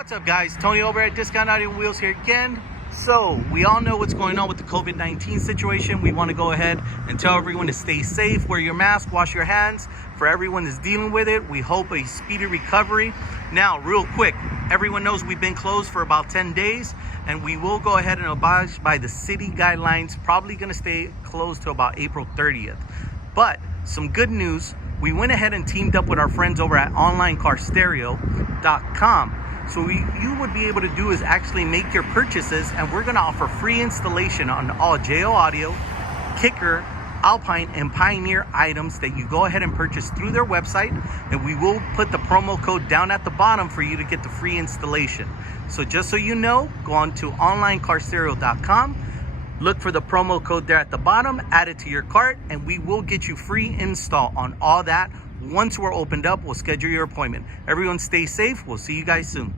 What's up, guys? Tony over at Discount Audio Wheels here again. So we all know what's going on with the COVID-19 situation. We want to go ahead and tell everyone to stay safe, wear your mask, wash your hands. For everyone that's dealing with it, we hope a speedy recovery. Now, real quick, everyone knows we've been closed for about 10 days, and we will go ahead and abide by the city guidelines. Probably going to stay closed till about April 30th. But some good news, we went ahead and teamed up with our friends over at onlinecarstereo.com. So you would be able to do is actually make your purchases, and we're going to offer free installation on all JO Audio, Kicker, Alpine, and Pioneer items that you go ahead and purchase through their website, and we will put the promo code down at the bottom for you to get the free installation. So just so you know, go on to onlinecarstereo.com, look for the promo code there at the bottom, add it to your cart, and we will get you free install on all that. Once we're opened up, we'll schedule your appointment. Everyone stay safe. We'll see you guys soon.